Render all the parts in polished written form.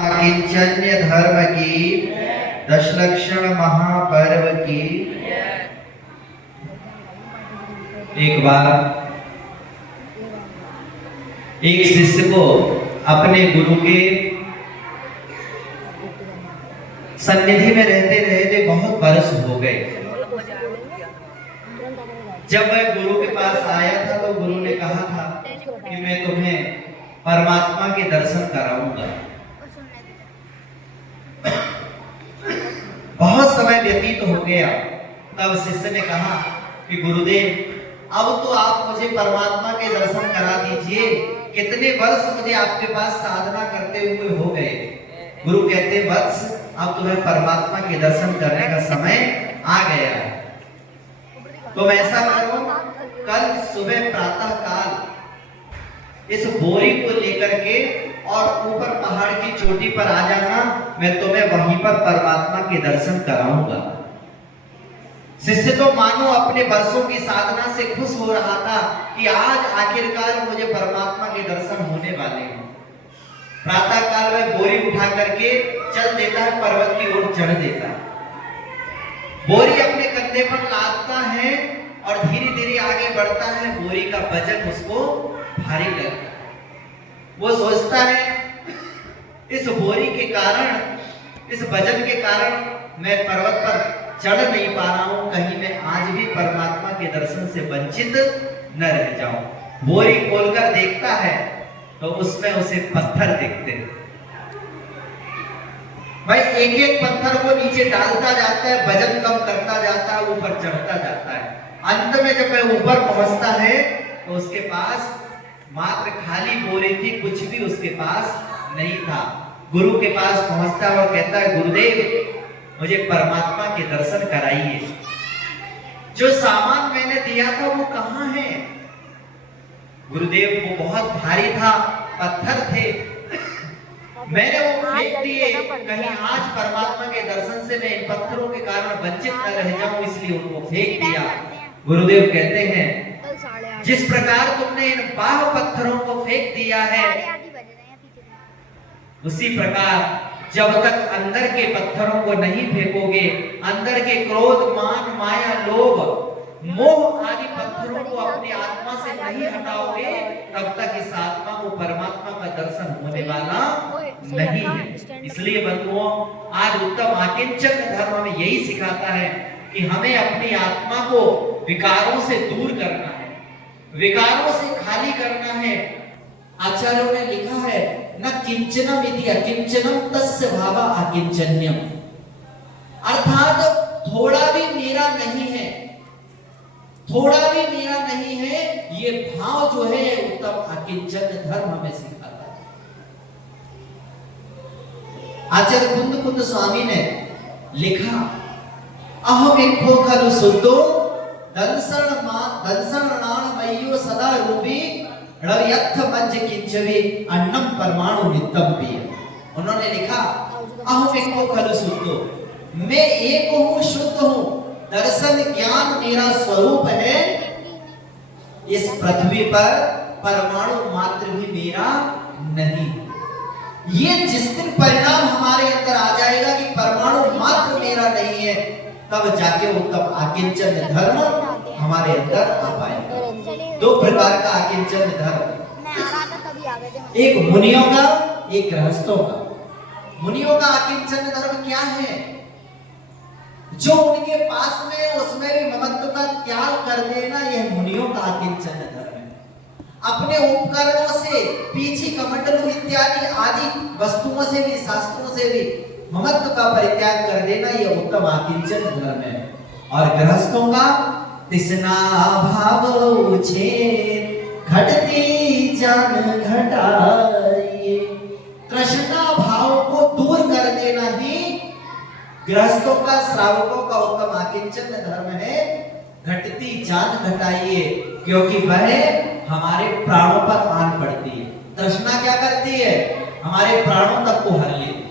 किंचन्य धर्म की दशलक्षण महापर्व की। एक बार एक शिष्य को अपने गुरु के सन्निधि में रहते रहते बहुत बरस हो गए। जब वह गुरु के पास आया था तो गुरु ने कहा था कि मैं तुम्हें परमात्मा के दर्शन कराऊंगा। बहुत समय व्यतीत हो गया। तब शिष्य ने कहा कि गुरुदेव अब तो आप मुझे परमात्मा के दर्शन करा दीजिए। कितने वर्ष मुझे आपके पास साधना करते हुए हो गए। गुरु कहते वत्स अब तुम्हें परमात्मा के दर्शन करने का समय आ गया है। तुम ऐसा करो, कल सुबह प्रातः काल इस बोरी को लेकर के और ऊपर पहाड़ की चोटी पर आ जाना। मैं तुम्हें वहीं पर परमात्मा के दर्शन कराऊंगा। शिष्य तो मानो अपने वर्षों की साधना से खुश हो रहा था कि आज आखिरकार मुझे परमात्मा के दर्शन होने वाले हैं। प्रातः काल में बोरी उठा करके चल देता है, पर्वत की ओर चढ़ देता है। बोरी अपने कंधे पर लादता है और धीरे धीरे आगे बढ़ता है। बोरी का वजन उसको भारी लगता है। वो सोचता है इस बोरी के कारण, इस वजन के कारण मैं पर्वत पर चढ़ नहीं पा रहा हूं। कहीं मैं आज भी परमात्मा के दर्शन से वंचित न रह जाऊं। बोरी खोलकर देखता है तो उसमें उसे पत्थर दिखते हैं। भाई एक एक पत्थर को नीचे डालता जाता है, वजन कम करता जाता है, ऊपर चढ़ता जाता है। अंत में जब वह ऊपर पहुंचता है तो उसके पास मात्र खाली बोरी थी, कुछ भी उसके पास नहीं था। गुरु के पास पहुंचता है और कहता है गुरुदेव मुझे परमात्मा के दर्शन कराइए। जो सामान मैंने दिया था वो कहां है? गुरुदेव वो बहुत भारी था, पत्थर थे, मैंने वो फेंक दिए। कहीं आज परमात्मा के दर्शन से मैं इन पत्थरों के कारण वंचित न रह जाऊं, इसलिए उनको फेंक दिया। गुरुदेव कहते हैं जिस प्रकार तुमने इन बाह पत्थरों को फेंक दिया है, उसी प्रकार जब तक अंदर के पत्थरों को नहीं फेंकोगे, अंदर के क्रोध, मान, माया, लोभ, मोह आदि पत्थरों को अपनी आत्मा से नहीं हटाओगे, तब तक इस आत्मा को परमात्मा का दर्शन होने वाला नहीं है। इसलिए बंधुओं, आज उत्तम आकिंचन धर्म हमें यही सिखाता है कि हमें अपनी आत्मा को विकारों से दूर करना है, विकारों से खाली करना है। आचार्यों ने लिखा है न किंचनम इति अकिंचनम तस्य भावा अकिंचन्यम, अर्थात थोड़ा भी मेरा नहीं है, थोड़ा भी मेरा नहीं है, ये भाव जो है उत्तम अकिंचन धर्म हमें सिखाता है। आचार्य कुंद कुंद स्वामी ने लिखा अहम इक्खो खलु शुद्धो दंसरणाणमय्यो सदा रूपी रव्यर्थ मंच किंचवे अन्नम परमाणु नित्यम पिय। उन्होंने लिखा अहम इक्खो खलु शुद्धो, मैं एक हूं, शुद्ध हूं, दर्शन ज्ञान मेरा स्वरूप है। इस पृथ्वी पर परमाणु मात्र भी मेरा नहीं। ये जिस दिन परिणाम हमारे अंदर आ जाएगा कि परमाणु मात्र मेरा नहीं है, तब जाके उत्तम आकिंचन धर्म हमारे अंदर आ पाएगा। दो प्रकार का आकिंचन धर्म, एक मुनियों का, एक गृहस्थों का। मुनियों का आकिंचन धर्म क्या है? जो उनके पास में उसमें भी ममत्व का त्याग कर देना, यह मुनियों का आकिंचन धर्म है। अपने उपकरणों से, पीछी कमंडलू इत्यादि आदि वस्तुओं से भी, शास्त्रों से भी ममत्व का परित्याग कर देना, यह उत्तम आकिंचन धर्म है। और गृहस्थों का तृष्णा भाव उछेर घटती जान घटाइए, तृष्णा भाव को दूर कर देना ही गृहस्थों का, श्रावकों का उत्तम आकिंचन धर्म है। घटती जान घटाइए, क्योंकि वह हमारे प्राणों पर आन पड़ती है। तृष्णा क्या करती है? हमारे प्राणों तक को हर लेती।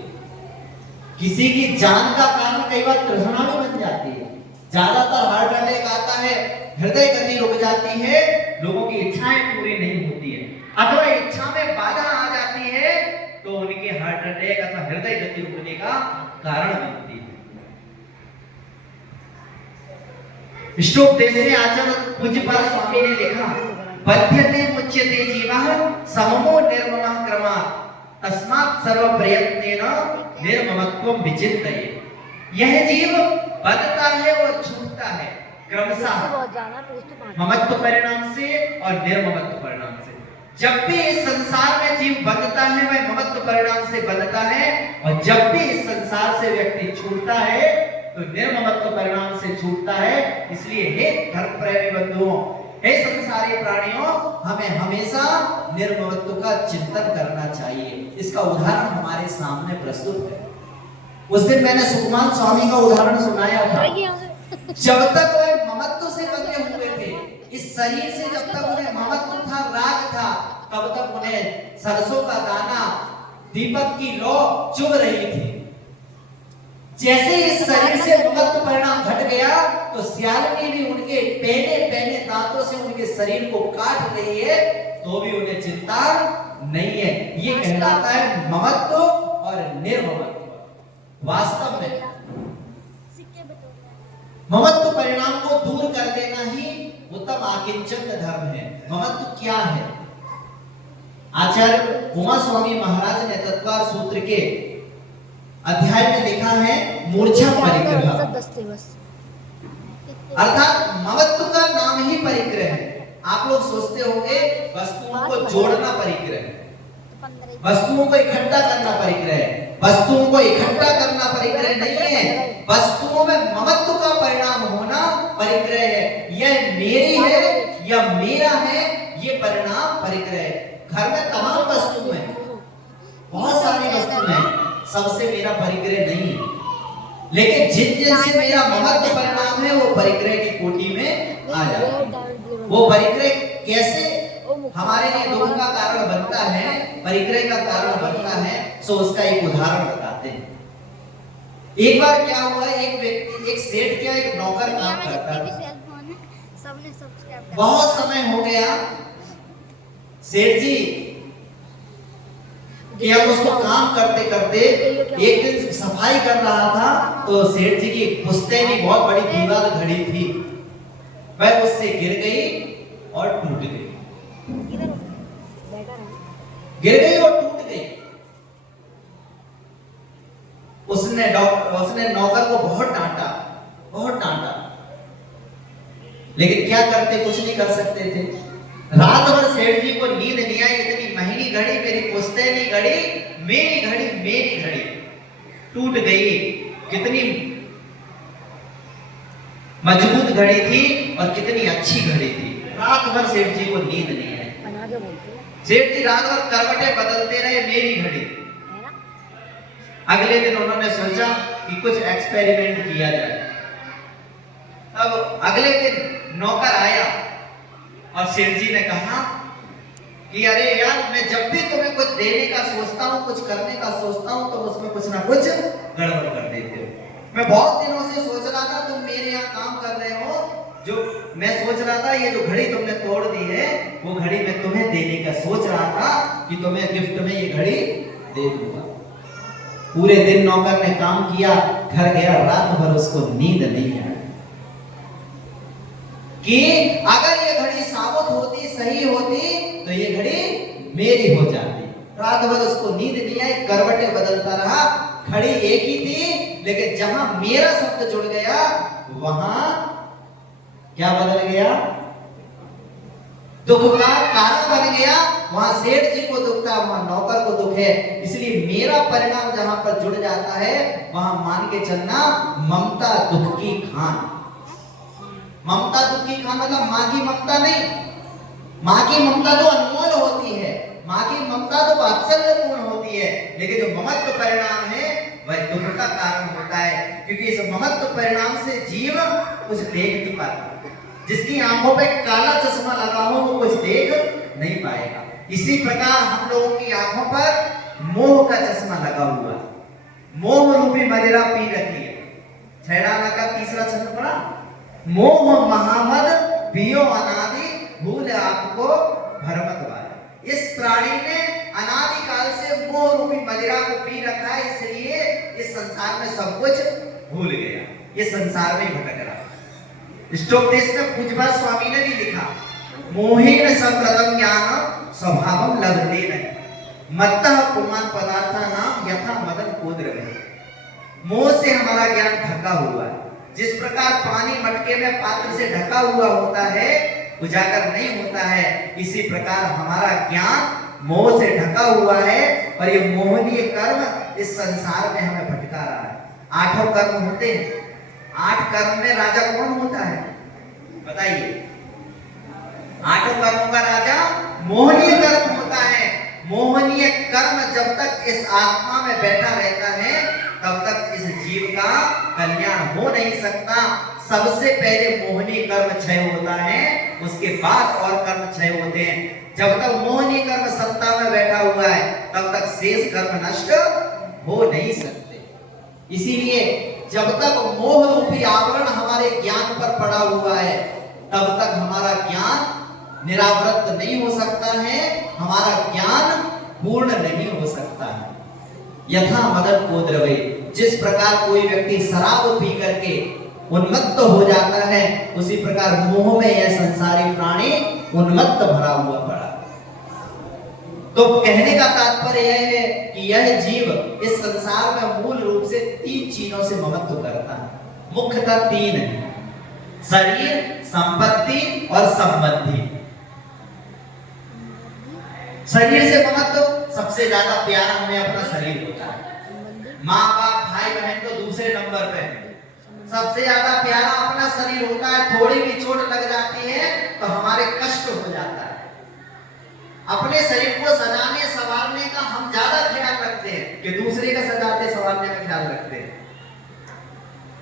किसी की जान का कारण कई बार तृष्णा भी बन जाती है। ज्यादातर हार्ट अटैक आता है, हृदय गति रुक जाती है, लोगों की इच्छाएं पूरी नहीं होती है, अथवा इच्छा में बाधा आ जाती है तो उनके हार्ट अटैक अथवा हृदय गति रुकने का कारण बनती है। इष्टोपदेशे आचरण पूज्यपाद स्वामी ने लिखा, बध्यते मुच्यते जीवः सममो निर्ममः क्रमात् तस्मात् सर्व प्रयत्नेन निर्ममत्वं विचिन्तये। यह जीव बदता है और छूटता है क्रमशः ममत्व परिणाम से और निर्ममत्व परिणाम से। जब भी इस संसार में जीव बंधता है वह ममत्व परिणाम से बंधता है, और जब भी इस संसार से व्यक्ति छूटता है तो निर्ममत्व परिणाम से छूटता है। इसलिए हे धर्म प्रेमी बंधुओं, हे संसारी प्राणियों, हमें हमेशा निर्ममत्व का चिंतन करना चाहिए। इसका उदाहरण हमारे सामने प्रस्तुत है। उस दिन मैंने सुकुमार स्वामी का उदाहरण सुनाया था। जब तक वह ममत्व से बंधे हुए थे, इस शरीर से जब तक उन्हें ममत्व था, राग था, तब तक उन्हें सरसों का दाना, दीपक की लौ चुभ रही थी। जैसे इस शरीर से ममत्व परिणाम घट गया तो सियालनी भी उनके पहने पहने दांतों से उनके शरीर को काट रही है, तो भी उन्हें चिंता नहीं है। ये कहलाता है ममत्व और निर्ममत्व। वास्तव में ममत्व परिणाम को दूर कर देना ही उत्तम आकिंचन धर्म है। ममत्व क्या है? आचार्य उमा स्वामी महाराज ने तत्वार सूत्र के अध्याय में लिखा है मूर्छा परिग्रह, अर्थात ममत्व का नाम ही परिग्रह है। आप लोग सोचते होंगे वस्तुओं को जोड़ना परिग्रह है, वस्तुओं को इकट्ठा करना परिग्रह है। वस्तुओं को इकट्ठा करना परिग्रह नहीं है, वस्तुओं में ममत्व का परिणाम होना परिग्रह है। यह मेरी है या मेरा है, ये परिणाम परिग्रह है। घर में तमाम वस्तु है, बहुत सारी वस्तु है, सबसे मेरा परिग्रह नहीं है, लेकिन जिन जिनसे मेरा ममत्व परिणाम है वो परिग्रह की कोटि में आ जाता है। वो परिग्रह कैसे हमारे लिए दुख का कारण बनता है, परिग्रह का कारण बनता है, सो उसका एक उदाहरण बताते हैं। एक बार क्या हुआ, एक व्यक्ति, एक सेठ क्या, एक नौकर काम करता था। बहुत समय हो गया सेठ जी कि अब उसको काम करते करते एक दिन सफाई कर रहा था तो सेठ जी की पुश्तैनी बहुत बड़ी दीवार खड़ी थी, वह उससे गिर गई और टूट गई। गिर गई और टूट गई। उसने नौकर को बहुत डांटा, लेकिन क्या करते, कुछ नहीं कर सकते थे। रात भर सेठ जी को नींद नहीं आई। इतनी महीनी घड़ी मेरी पुश्तैनी घड़ी, मेरी घड़ी टूट गई। कितनी मजबूत घड़ी थी और कितनी अच्छी घड़ी थी। रात भर सेठ जी को नींद नहीं आई। सेठ जी रात भर करवटें बदलते रहे, मेरी घड़ी। अगले दिन उन्होंने सोचा कि कुछ एक्सपेरिमेंट किया जाए। अब अगले दिन नौकर आया और सेठ जी ने कहा कि अरे यार, मैं जब भी तुम्हें कुछ देने का सोचता हूँ, कुछ करने का सोचता हूँ, तो उसमें कुछ ना कुछ गड़बड़ कर देते हो। मैं बहुत दिनों से सोच रहा था तुम मेरे यहाँ काम कर रहे हो, जो मैं सोच रहा था ये जो घड़ी तुमने तोड़ दी है वो घड़ी मैं तुम्हें देने का सोच रहा था कि तुम्हें गिफ्ट में ये घड़ी दे दूंगा। पूरे दिन नौकर ने काम किया, घर गया, रात भर उसको नींद नहीं आई कि अगर ये घड़ी साबुत होती, सही होती, तो ये घड़ी मेरी हो जाती। रात भर उसको नींद नहीं आई, करवटें बदलता रहा। घड़ी एक ही थी, लेकिन जहां मेरा शब्द जुड़ गया वहां क्या बदल गया, दुख का कारण बन गया। वहां सेठ जी को दुख था, वहां नौकर को दुख है। इसलिए मेरा परिणाम जहां पर जुड़ जाता है वहां मान के चलना ममता दुख की खान। ममता दुख की खान मतलब माँ की ममता नहीं। माँ की ममता तो अनमोल होती है, माँ की ममता तो वात्सल्यपूर्ण होती है, लेकिन जो ममत्व परिणाम है वह दुख का कारण होता है। क्योंकि इस ममत्व परिणाम से जीव कुछ देख नहीं पाता। जिसकी आंखों पे काला चश्मा लगा हो वो कुछ देख नहीं पाएगा। इसी प्रकार हम लोगों की आंखों पर मोह का चश्मा लगा हुआ है। मोह रूपी मदिरा पी रखी है। छैड़ाना का तीसरा छंद पढ़ा, मोह महामद पियो अनादि भूल आपको भरमत वाले। इस प्राणी ने अनादिकाल से मोह रूपी मदिरा को पी रखा है, इसलिए इस संसार में सब कुछ भूल गया, ये संसार में ही भटक रहा। स्टोकदेश में पूज्यपाद स्वामी ने भी लिखा, मोहेन सप्रतम ज्ञान स्वभावम लभते नहीं मत्तः पुमान पदार्थानाम यथा मदन कोद्रवे। मोह से हमारा ज्ञान ढका हुआ है। जिस प्रकार पानी मटके में पात्र से ढका हुआ होता है, उजागर नहीं होता है, इसी प्रकार हमारा ज्ञान मोह से ढका हुआ है और ये मोहनीय कर्म इस संसार में हमें भटका रहा है। 8 कर्म होते हैं, 8 कर्म में राजा कौन होता है बताइए? 8 कर्मों का राजा मोहनीय कर्म होता है। मोहनीय कर्म जब तक इस आत्मा में बैठा रहता है तब तक इस जीव का कल्याण हो नहीं सकता। सबसे पहले मोहनीय कर्म क्षय होता है, उसके बाद और कर्म क्षय होते हैं। जब तक मोहनीय कर्म सत्ता में बैठा हुआ है तब तक शेष कर्म नष्ट हो नहीं सकते। इसीलिए जब तक मोह रूपी आवरण हमारे ज्ञान पर पड़ा हुआ है तब तक हमारा ज्ञान निरावृत नहीं हो सकता है, हमारा ज्ञान पूर्ण नहीं हो सकता है। यथा मदन कोद्रवे, जिस प्रकार कोई व्यक्ति शराब पी करके उन्मत्त हो जाता है, उसी प्रकार मोह में यह संसारी प्राणी उन्मत्त भरा हुआ पड़ा। तो कहने का तात्पर्य यह है कि यह जीव इस संसार में मूल रूप से 3 चीजों से ममत्व करता है। मुख्यतः 3 है, शरीर, संपत्ति और संबंधी। शरीर से ममत्व, सबसे ज्यादा प्यार हमें अपना शरीर होता है। माँ बाप भाई बहन तो दूसरे नंबर पे है, सबसे ज्यादा प्यारा अपना शरीर होता है। थोड़ी भी चोट लग जाती है तो हमारे कष्ट हो जाता है। अपने शरीर को सजाने संवारने का हम ज्यादा ख्याल रखते हैं कि दूसरे का सजाते संवारने का ख्याल रखते हैं।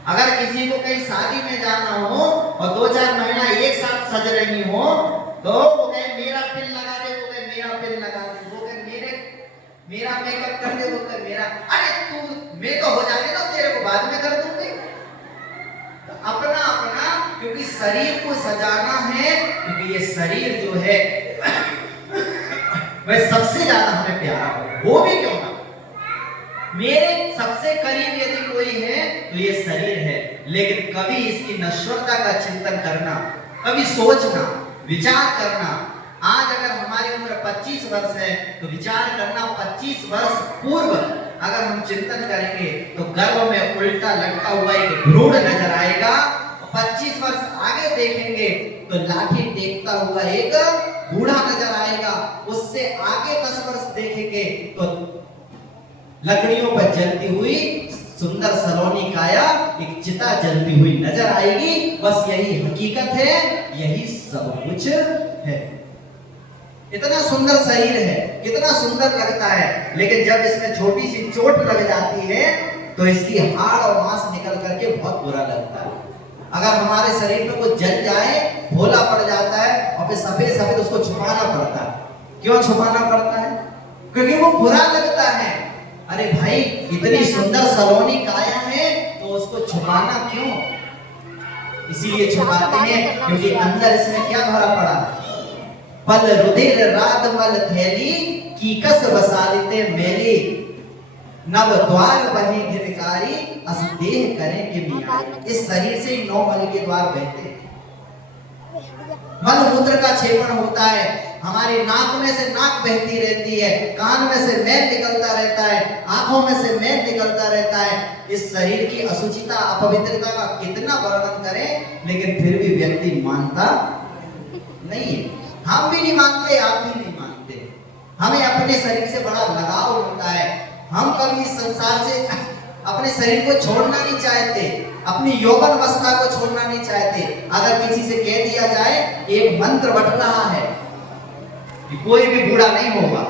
अगर किसी को कहीं शादी में जाना हो और 2-4 महिला एक साथ सज रही हो तो वो कहे मेरा पिन लगा दे, वो कहे मेरा पिन लगा दे, वो कहे मेरा मेकअप कर दे, वो कहे मेरा, अरे तू मैं तो हो जाने दो, तेरे को बाद में कर दूंगी। तो अपना अपना, क्योंकि शरीर को सजाना है, क्योंकि ये शरीर जो है वह सबसे ज्यादा हमें प्यारा हो भी क्यों ना। मेरे सबसे करीब यदि कोई है तो ये शरीर है, लेकिन कभी इसकी नश्वरता का चिंतन करना, कभी सोचना, विचार करना। आज अगर हमारी उम्र 25 वर्ष है तो विचार करना 25 वर्ष पूर्व अगर हम चिंतन करेंगे तो गर्भ में उल्टा लटका हुआ एक भ्रूण नजर आएगा। 25 वर्ष आगे देखेंगे तो लाठी टेकता हुआ एक बूढ़ा नजर आएगा। उससे आगे 10 वर्ष देखेंगे तो लकड़ियों पर जलती हुई सुंदर सलोनी काया एक चिता जलती हुई नजर आएगी। बस यही हकीकत है, यही सब कुछ है। इतना सुंदर शरीर है, कितना सुंदर लगता है, लेकिन जब इसमें छोटी सी चोट लग जाती है तो इसकी हाड़ और मांस निकल करके बहुत बुरा लगता है। अगर हमारे शरीर में कुछ जल जाए, भोला पड़ जाता है और फिर सफेद सफेद उसको छुपाना पड़ता है। क्यों छुपाना पड़ता है? क्योंकि वो बुरा लगता है। अरे भाई, इतनी सुंदर सलोनी काया है तो उसको छुपाना क्यों? इसीलिए छुपाते हैं क्योंकि अंदर इसमें क्या भरा पड़ा है? पल रुधिर रात मल थैली कीकस बसालिते मेली नव द्वार बने धिरकारी अस देह करें के मिया। इस शरीर से 9 मल के द्वार बहते हैं। मल मूत्र का क्षेपण होता है, हमारी नाक में से नाक बहती रहती है, कान में से मैल निकलता रहता है, आंखों में से मैल निकलता रहता है। इस शरीर की अशुचिता अपवित्रता का कितना वर्णन करें, लेकिन फिर भी व्यक्ति मानता नहीं है। हम भी नहीं मानते, आप भी नहीं मानते। हमें अपने शरीर से बड़ा लगाव होता है। हम कभी इस संसार से अपने शरीर को छोड़ना नहीं चाहते, अपनी यौवन अवस्था को छोड़ना नहीं चाहते। अगर किसी से कह दिया जाए एक मंत्र बट रहा है कि कोई भी बूढ़ा नहीं होगा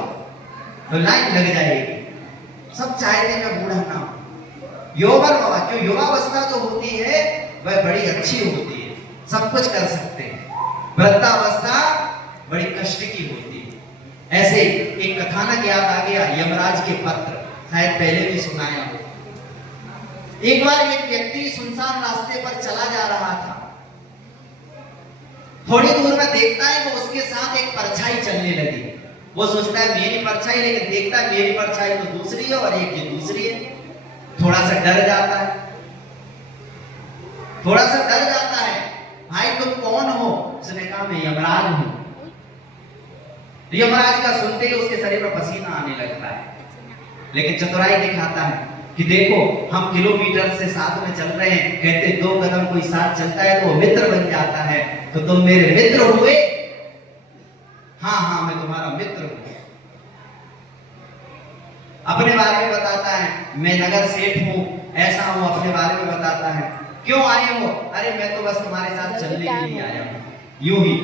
तो लाइन लग जाएगी। सब चाहते हैं मैं बूढ़ा ना हो। यौवन बाबा, क्यों? युवावस्था जो होती है वह बड़ी अच्छी होती है, सब कुछ कर सकते हैं। वृद्धावस्था बड़ी कष्ट की होती है। ऐसे एक कथानक याद आ गया, यमराज के पत्र, शायद पहले भी सुनाया हो। एक बार एक व्यक्ति सुनसान रास्ते पर चला जा रहा था। थोड़ी दूर में देखता है कि उसके साथ एक परछाई चलने लगी। वो सोचता है मेरी परछाई, लेकिन देखता है मेरी परछाई तो दूसरी है और एक ये दूसरी है। थोड़ा सा डर जाता है, थोड़ा सा डर जाता है। भाई तुम कौन हो? उसने कहा मैं यमराज हूं। यमराज का सुनते ही उसके शरीर पर पसीना आने लगता है, लेकिन चतुराई दिखाता है कि देखो हम किलोमीटर से साथ में चल रहे हैं, कहते 2 कदम कोई साथ चलता है तो वो मित्र बन जाता है, तो तुम मेरे मित्र हुए। हाँ हाँ मैं तुम्हारा मित्र हूं। अपने बारे में बताता है, मैं नगर सेठ हूं, ऐसा हूं, अपने बारे में बताता है। क्यों आए हो? अरे मैं तो बस तुम्हारे साथ चलने के लिए आया हूं, यूं ही।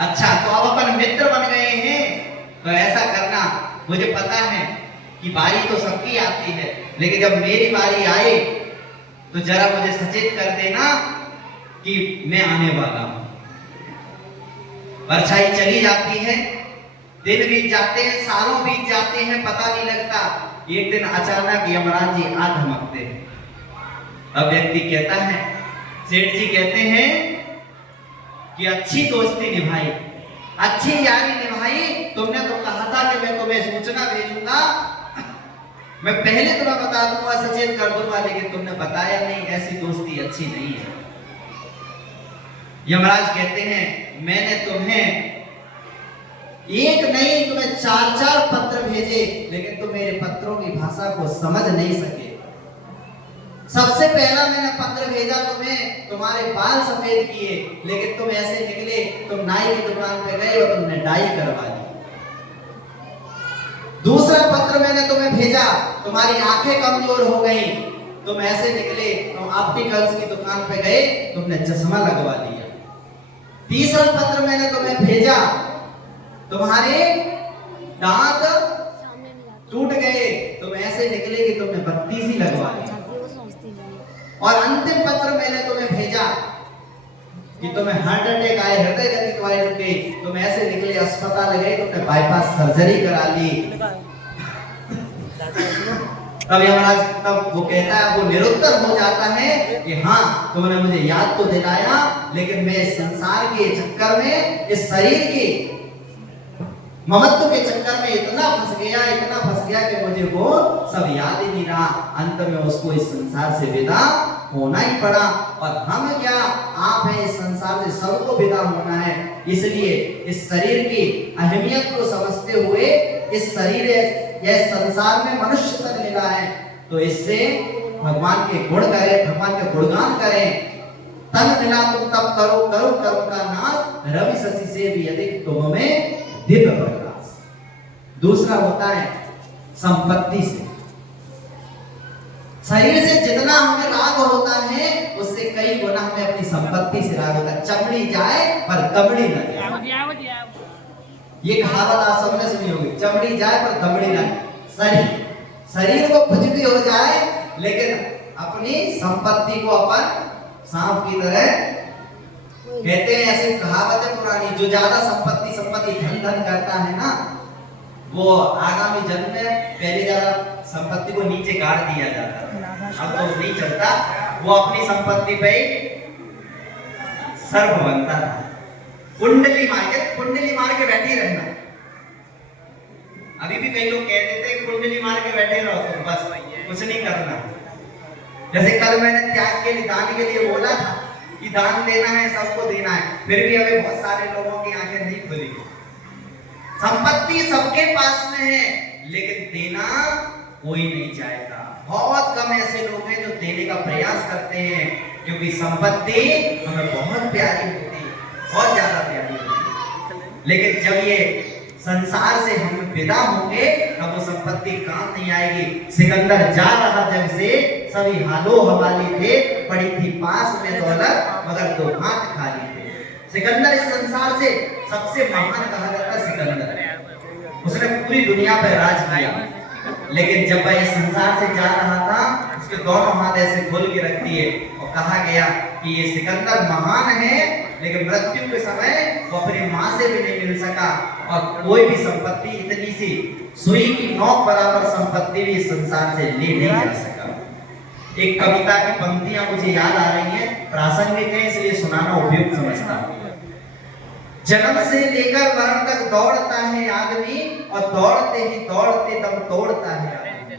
अच्छा तो अब अपन मित्र बन गए हैं, तो ऐसा करना, मुझे पता है कि बारी तो सबकी आती है, लेकिन जब मेरी बारी आए तो जरा मुझे सचेत कर देना कि मैं आने वाला हूं। परछाई चली जाती है, दिन बीत जाते हैं, सालों बीत जाते हैं, पता नहीं लगता। एक दिन अचानक यमराज जी आ धमकते हैं। अब व्यक्ति कहता है, सेठ जी कहते हैं कि अच्छी दोस्ती निभाई, अच्छी यारी निभाई, तुमने तो कहा था कि मैं तुम्हें सूचना भेजूंगा, मैं पहले तुम्हें बता दूंगा, सचेत कर दूंगा, लेकिन तुमने बताया नहीं। ऐसी दोस्ती अच्छी नहीं है। यमराज कहते हैं मैंने तुम्हें एक नहीं तुम्हें 4-4 पत्र भेजे, लेकिन तुम मेरे पत्रों की भाषा को समझ नहीं सके। सबसे पहला मैंने पत्र भेजा तुम्हें, तुम्हारे बाल सफेद किए, लेकिन तुम ऐसे निकले, तुम नाई की दुकान पे गए और तुमने डाई करवा दी। दूसरा पत्र मैंने तुम्हें भेजा, तुम्हारी आंखें कमजोर हो गई, तुम ऐसे निकले, तुम ऑप्टिकल्स की दुकान पे गए, तुमने चश्मा लगवा दिया। तीसरा पत्र मैंने तुम्हें भेजा, तुम्हारे दांत टूट गए, तुम ऐसे निकले कि तुमने 32 ही लगवा दी। और अंतिम पत्र मैंने तुम्हें भेजा कि तुम्हें हार्ट अटैक आए, हृदय गति तुम्हारी रुक गई, तुम ऐसे निकले, अस्पताल गए, तुमने बाईपास सर्जरी करा ली। तब यमराज तब वो कहता है, वो निरुत्तर हो जाता है कि हाँ तुमने मुझे याद तो दिलाया, लेकिन मैं इस संसार के चक्कर में, इस शरीर के ममत्व के चक्कर में इतना फंस गया कि मुझे वो सब याद ही नहीं रहा। अंत में उसको इस संसार से विदा होना ही पड़ा। और हम क्या, आप हैं, इस संसार से सबको विदा होना है। इसलिए इस शरीर की अहमियत को समझते हुए, इस शरीर यह संसार में मनुष्य तक मिला है, तो इससे भगवान के गुण करें, भगवान के गुणगान करें। तन मिला तुम तब करो करो करो का नाश, रवि शशि से भी अधिक तुम में दिव्य प्रकाश। दूसरा होता है संपत्ति से। शरीर से जितना हमें राग होता है, उससे कई गुना हमें अपनी संपत्ति से राग होता है। चमड़ी जाए पर दमड़ी न जाए, ये कहावत आप सबने सुनी होगी, चमड़ी जाए पर दमड़ी न जाए। शरीर को कुछ भी हो जाए, लेकिन अपनी संपत्ति को अपन सांप की तरह, कहते हैं ऐसी कहावत है पुरानी, जो ज्यादा संपत्ति धन करता है ना, वो आगामी जन्म में पहले ज्यादा संपत्ति को नीचे गाड़ दिया जाता है। अब तो नहीं चलता, वो अपनी संपत्ति पे सर्प बनता था। कुंडली मार के बैठे रहना। अभी भी कई लोग कह देते हैं कुंडली मार के बैठे रहो, तो बस कुछ नहीं करना। जैसे कल मैंने त्याग के लिए, दान के लिए बोला था कि दान देना है, सबको देना है, फिर भी अभी बहुत सारे लोगों की आंखें नहीं खुली। संपत्ति सबके पास में है, लेकिन देना कोई नहीं चाहता। बहुत कम ऐसे लोग हैं जो देने का प्रयास करते हैं, क्योंकि संपत्ति हमें बहुत प्यारी होती है, बहुत ज्यादा प्यारी होती है। लेकिन जब ये संसार से हम विदा होंगे, तब वो संपत्ति काम नहीं आएगी। सिकंदर जा रहा जब से, सभी हालो हवाली थे, पड़ी थी पास में दौलत, मगर 2 हाथ खाली थे। सिकंदर इस संसार से सबसे महान कहा जाता है सिकंदर। उसने पूरी दुनिया पर राज किया, लेकिन जब वह इस संसार से जा रहा था, उसके दोनों हाथ ऐसे खोल के रख दिए और कहा गया कि ये सिकंदर महान है, लेकिन मृत्यु के समय वो अपनी मां से भी नहीं मिल सका, और कोई भी संपत्ति, इतनी सी सुई की नोक बराबर संपत्ति भी इस संसार से ले नहीं जा सका। एक कविता की पंक्तियां मुझे याद आ रही हैं, प्रासंगिक है इसलिए सुनाना उपयुक्त समझता हूं। जन्म से लेकर मरण तक दौड़ता है आदमी और दौड़ते ही दौड़ते दम तोड़ता है आदमी।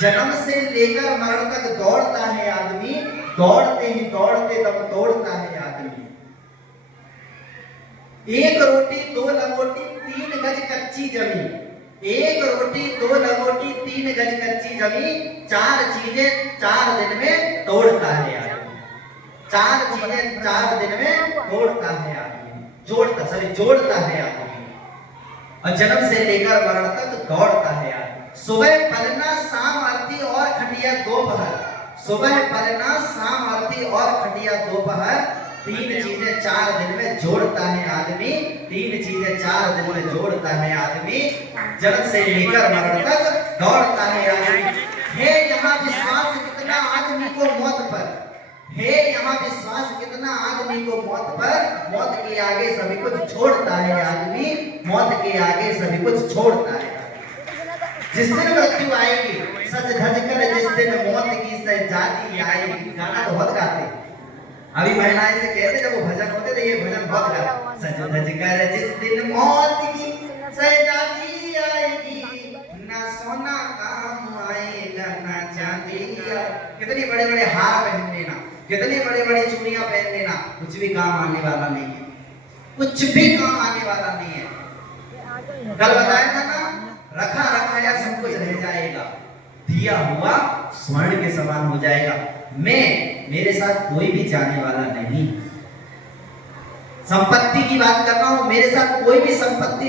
जन्म से लेकर मरण तक दौड़ता है आदमी, दौड़ते ही दौड़ते दम तोड़ता है आदमी। एक रोटी दो लंगोटी 3 गज कच्ची जमीन, एक रोटी दो लंगोटी 3 गज कच्ची जमीन, 4 चीजें 4 दिन में तोड़ता है आदमी। 4 चीजें 4 दिन में तोड़ता है आदमी, जोड़ता है आदमी। और जन्म से लेकर मरण तक दौड़ता है आदमी। सुबह पलना शाम आरती और खटिया दोपहर, सुबह पलना शाम आरती और खटिया दोपहर, 3 चीजें 4 दिन में जोड़ता है आदमी, 3 चीजें 4 दिन में जोड़ता है आदमी। जन्म से लेकर मरण तक दौड़ता है आदमी। है यहाँ विश्वास कितना आदमी को मौत पर, है यहाँ विश्वास कितना आदमी को मौत पर, मौत के आगे सभी कुछ छोड़ता है आदमी, मौत के आगे सभी कुछ छोड़ता है। जिस दिन मृत्यु आएगी सज धज कर, जिस दिन मौत की सजाती आएगी। गाना तो बहुत गाते, अभी महिलाएं से कहते जब वो भजन होते थे, ये भजन बहुत गाते। सज धज कर जिस दिन मौत की सजाती आएगी, ना सोना काम आएगा ना चांदी। कितने बड़े बड़े हार पहन लेना, कितनी बड़ी बड़ी चूड़ियां पहन लेना, कुछ भी काम आने वाला नहीं है, कुछ भी काम आने वाला नहीं है। कल बताया था ना, रखा रखाया सब कुछ रह जाएगा, दिया हुआ स्वर्ण के समान हो जाएगा। मेरे साथ कोई भी जाने वाला नहीं। संपत्ति की बात कर रहा हूं, मेरे साथ कोई भी संपत्ति